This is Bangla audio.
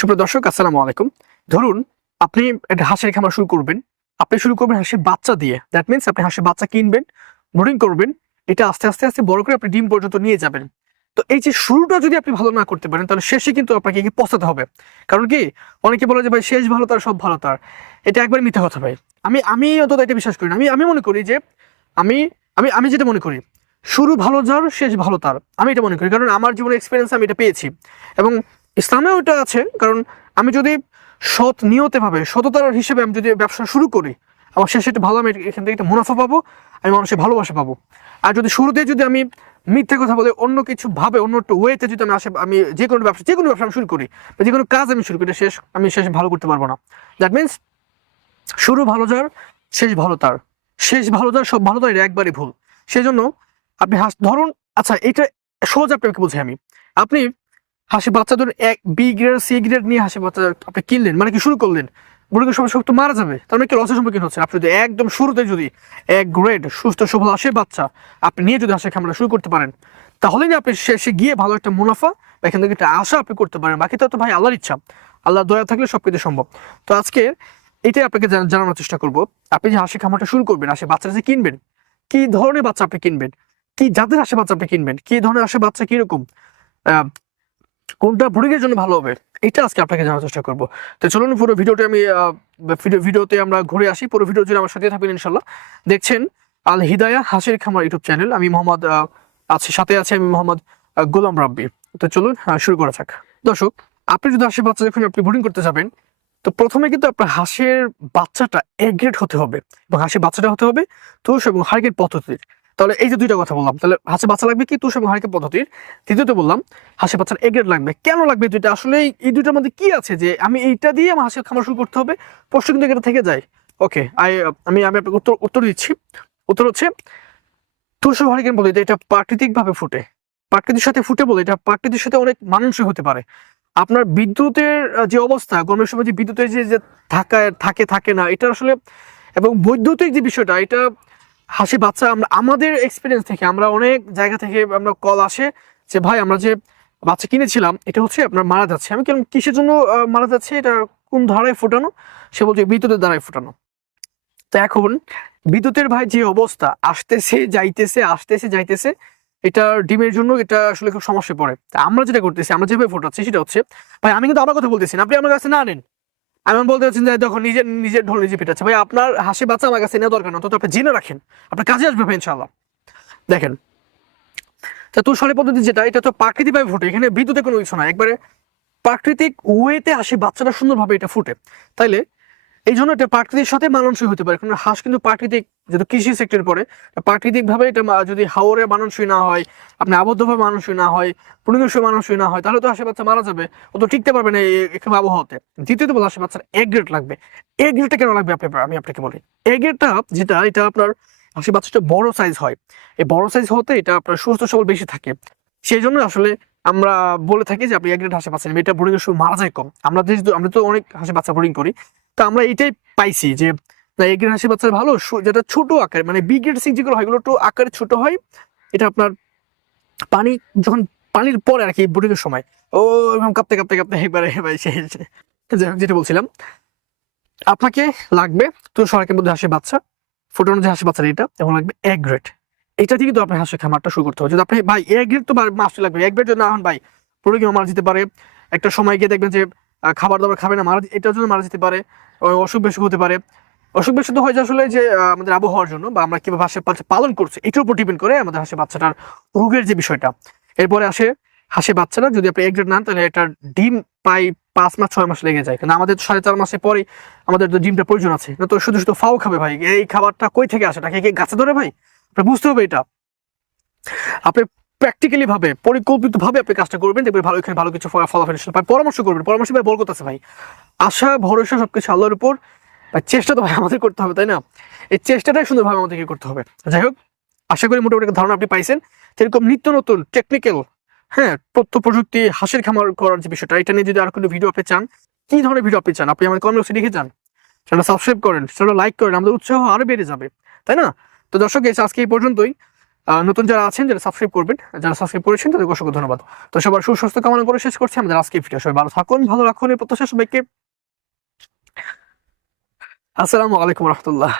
সুপ্রিয় দর্শক, আসসালামু আলাইকুম। ধরুন আপনি একটা হাঁসের খামার শুরু করবেন। আপনি শুরু করবেন হাঁসের বাচ্চা দিয়ে। দ্যাট মিনস আপনি হাঁসের বাচ্চা কিনবেন ব্রুডিং করবেন। এটা আস্তে আস্তে আস্তে বড় করে আপনি ডিম পর্যন্ত নিয়ে যাবেন। তো এই যে শুরুটা যদি আপনি ভালো না করতে পারেন, তাহলে শেষে কিন্তু আপনাকে কি পস্তাতে হবে। কারণ কি? অনেকে বলে যে, ভাই, শেষ ভালো তার, সব ভালো তার। এটা একবার মিথ্যা কথা, ভাই। আমি আমি অন্তত এটা বিশ্বাস করি না। আমি আমি মনে করি যে, আমি আমি আমি যেটা মনে করি, শুরু ভালো যার, শেষ ভালো তার। আমি এটা মনে করি। কারণ আমার জীবনের এক্সপিরিয়েন্স আমি এটা পেয়েছি। এবং ইসলামেও এটা আছে, কারণ আমি যদি সৎ নিয়তে ভাবে, সততার হিসেবে আমি যদি ব্যবসা শুরু করি, আমার শেষে একটা ভালো আমি এখান থেকে মুনাফা পাবো, আমি মানুষের ভালোবাসা পাবো। আর যদি শুরুতে যদি আমি মিথ্যে কথা বলে অন্য কিছু ভাবে, অন্য একটা ওয়েতে যদি আমি আসে, আমি যে কোনো ব্যবসা, যে কোনো ব্যবসা আমি শুরু করি, বা যে কোনো কাজ আমি শুরু করি শেষ, আমি শেষ ভালো করতে পারব না। দ্যাট মিনস শুরু ভালো যার, শেষ ভালো তার। শেষ ভালো যার, সব ভালো তার, এটা একবারই ভুল। সেই জন্য আপনি হাস, ধরুন আচ্ছা এটা সহজ আপনাকে বলছি আমি। আপনি হাসি বাচ্চা ধরুন এক বি গ্রেড সি গ্রেড নিয়ে হাসি বাচ্চা আপনি কিনলেন মানে কি শুরু করলেন? মুরগির সব তো মারা যাবে, তার মানে কি লসের সম্মুখীন হচ্ছে আপনি যদি একদম শুরুতে যদি এক গ্রেড সুস্থ, সবল হাসির বাচ্চা আপনি নিয়ে যদি হাসির খামারা শুরু করতে পারেন তাহলে না আপনি শেষে গিয়ে ভালো একটা মুনাফা বা এখান থেকে একটা আশা আপনি করতে পারেন। বাকিটা তো ভাই আল্লাহর ইচ্ছা আল্লাহ দয়া থাকলে সব কিছু সম্ভব। তো আজকে এটাই আপনাকে জানানোর চেষ্টা করব, আপনি যে হাসি খামারটা শুরু করবেন, হাসি বাচ্চাটা যে কিনবেন, কি ধরনের বাচ্চা আপনি কিনবেন, কি জাতের হাসি বাচ্চা আপনি কিনবেন, কি ধরনের হাসি বাচ্চা কীরকম? কোনটা ব্রিডের জন্য ভালো হবে, এটা আজকে আপনাকে জানার চেষ্টা করব। তো চলুন পুরো ভিডিওটা আমি ভিডিও- ভিডিওতে আমরা ঘুরে আসি, পুরো ভিডিও জুড়ে আমার সাথে থাকবেন ইনশাল্লাহ। দেখছেন আল হিদায়া হাসির খামার ইউটিউব চ্যানেল, আমি মোহাম্মদ আছি, সাথে আছে আমি মোহাম্মদ গোলাম রাব্বি। তো চলুন শুরু করা যাক। দর্শক, আপনি যদি হাসির বাচ্চা যখন আপনি ব্রিডিং করতে যাবেন, তো প্রথমে কিন্তু আপনার হাঁসের বাচ্চাটা এগ্রেড হতে হবে এবং হাঁসের বাচ্চাটা হতে হবে তুষ এবং হারিকেট পদ্ধতির তাহলে এই যে দুইটা কথা বললাম, তাহলে হাঁসের বাচ্চা লাগবে কি তুষ এবং পদ্ধতির? দ্বিতীয়ত বললাম, হাঁসের বাচ্চার এগ্রেড লাগবে, কেন লাগবে দুইটা? আসলে এই- দুইটার মধ্যে কি আছে যে আমি এইটা দিয়ে আমার হাঁসের খামার শুরু করতে হবে? প্রশ্ন কিন্তু এটা থেকে যায়। ওকে আই আমি আমি আপনাকে উত্তর উত্তর দিচ্ছি। উত্তর হচ্ছে তুষ হারিকেন বলে এটা প্রাকৃতিকভাবে ফুটে। প্রাকৃতির সাথে ফুটে বলে এটা প্রাকৃতির সাথে অনেক মানুষই হতে পারে। আপনার বিদ্যুতের যে অবস্থা, গরমের সময় যে বিদ্যুতের যে থাকা থাকে থাকে না, এটা আসলে এবং বৈদ্যুতিক যে বিষয়টা, এটা হাসি বাচ্চা, আমরা, আমাদের এক্সপিরিয়েন্স থেকে, আমরা অনেক জায়গা থেকে আমরা কল আসে যে, ভাই, আমরা যে বাচ্চা কিনেছিলাম, এটা হচ্ছে আপনার মারা যাচ্ছে। আমি কেন, কিসের জন্য মারা যাচ্ছে? এটা কোন ধারায় ফোটানো? সে বলছে, বিদ্যুতের দ্বারায় ফোটানো। তো এখন বিদ্যুতের ভাই যে অবস্থা, আসতেছে, যাইতেছে আসতেছে, যাইতেছে এটা ডিমের জন্য এটা আসলে খুব সমস্যা পড়ে। আমরা যেটা করতেছি, আমরা যেভাবে ফোটাচ্ছি, সেটা হচ্ছে, ভাই, আমি কিন্তু আমার কথা বলতেছি না, আপনি আমার কাছে না নেন। আমি বলতে চাচ্ছেন যে দেখো নিজের নিজের ঢোল নিজে পেটাচ্ছে ভাই আপনার হাসি বাচ্চা আমার কাছে নেওয়া দরকার না তো আপনি জেনে রাখেন, আপনার কাজে আসবে ভাই ইনশাল্লাহ দেখেন, তা তুষারের পদ্ধতি যেটা, এটা তো প্রাকৃতিক ভাবে ফুটে, এখানে বিদ্যুতের কোনো কিছু না একবারে প্রাকৃতিক ওয়েতে হাসি বাচ্চাটা সুন্দরভাবে এটা ফুটে। তাইলে এই জন্য এটা প্রাকৃতিক সাথে মানানসই হতে পারে। কারণ হাঁস কিন্তু প্রাকৃতিক যেহেতু কৃষি সেক্টর পরে প্রাকৃতিক ভাবে এটা যদি হাওরে মানানসই না হয়, আপনি আবদ্ধভাবে মানানসই না হয় পরিবেশে মানানসই না হয়, তাহলে তো বাচ্চা মারা যাবে। ও তো টিকতে পারবে না এখানে আবহাওয়াতে। দ্বিতীয়ত বলে হাসি বাচ্চার এ গ্রেড লাগবে। এ গ্রেডটা কেন লাগবে আপনি আমি আপনাকে বলি। এ গ্রেডটা যেটা, এটা আপনার বাচ্চাটা বড় সাইজ হয়। এই বড় সাইজ হতে এটা আপনার সুস্থ সবল বেশি থাকে। সেই জন্য আসলে আমরা বলে থাকি যে আপনি এক গ্রেড হাসি বাচ্চা নেবেন, এটা বোর্ডিং সময় মারা যায় কম। আমরা যেহেতু আমরা তো অনেক হাসি বাচ্চা বোর্ডিং করি। তো আমরা এটাই পাইছি যে, না হাসি বাচ্চা ভালো যেটা ছোট আকার মানে বি গ্রেড সি যেগুলো হয়, এগুলো একটু আকারে ছোট হয়, এটা আপনার পানি, যখন পানির পরে আর কি বোর্ডিং সময়, ও, এরকম কাঁপতে কাঁপতে কাঁপতে একবারে যাই যেটা বলছিলাম। আপনাকে লাগবে, তো সরকারের মধ্যে হাসি বাচ্চা ফোটানো যে হাসি বাচ্চা এটা, এবং লাগবে এক গ্রেড এটা থেকে তো আপনার হাঁসের খামারটা শুরু করতে হবে। যদি আপনি, ভাই, এক গ্রেড তো মাস্ট লাগবে, এক গ্রেড যদি না হন, ভাই প্রোটিন মারা যেতে পারে, একটা সময় গিয়ে দেখবেন যে খাবার দাবার খাবে না, মারা, এটার জন্য মারা যেতে পারে অসুখ বিসুখ হতে পারে। অসুখ বিসুখ তো হয় যে আসলে যে আমাদের আবহাওয়ার জন্য বা আমরা কীভাবে হাঁসের বাচ্চা পালন করছি, এটার উপর ডিপেন্ড করে আমাদের হাঁসের বাচ্চাটার রোগের যে বিষয়টা। এরপরে আসে হাঁসের বাচ্চারা, যদি আপনি এক গ্রেড নেন তাহলে এটার ডিম প্রায় পাঁচ মাস, ছয় মাস লেগে যায়। কারণ আমাদের সাড়ে চার মাসে পরে আমাদের তো ডিমটা প্রয়োজন আছে। না তো শুধু শুধু ফাও খাবে, ভাই। এই খাবারটা কই থেকে আসে? তাকে কি গাছে ধরে, ভাই? আপনি বুঝতে হবে এটা। আপনি প্র্যাকটিক্যালি ভাবে পরিকল্পিত ভাবে আপনি কাজটা করবেন, দেখবেন ভালো, এখানে ভালো কিছু ফলাফল পায়। পরামর্শ করবেন, পরামর্শ ভাই বল করতেছে ভাই। আশা, ভরসা সবকিছু আল্লাহর উপর। ভাই, চেষ্টা তো ভাই আমাদের করতে হবে, তাই না? এই চেষ্টাটাই সুন্দরভাবে আমাদেরকে করতে হবে। যাই হোক, আশা করি মোটামুটি ধারণা আপনি পাইছেন। এরকম নিত্য নতুন টেকনিক্যাল হ্যাঁ তথ্য, প্রযুক্তি, হাসির খামার করার যে বিষয়টা, এটা নিয়ে যদি আর কোনো ভিডিও আপনি চান, কি ধরনের ভিডিও আপনি চান? আপনি আমার কমেন্ট বক্সে লিখে যান। সেটা সাবস্ক্রাইব করেন সেটা লাইক করেন, আমাদের উৎসাহ আরও বেড়ে যাবে, তাই না? তো দর্শক, এই আজকে এই পর্যন্তই। নতুন যারা আছেন, যারা সাবস্ক্রাইব করবেন, যারা সাবস্ক্রাইব করেছেন তাদের অসংখ্য ধন্যবাদ। তো সবার সুস্বাস্থ্য কামনা করে শেষ করছি। আমাদের আজকে ভিডিও সবাই ভালো থাকুন, ভালো রাখুন, এই প্রত্যাশা সবাইকে। আসসালামু আলাইকুম রহমতুল্লাহ।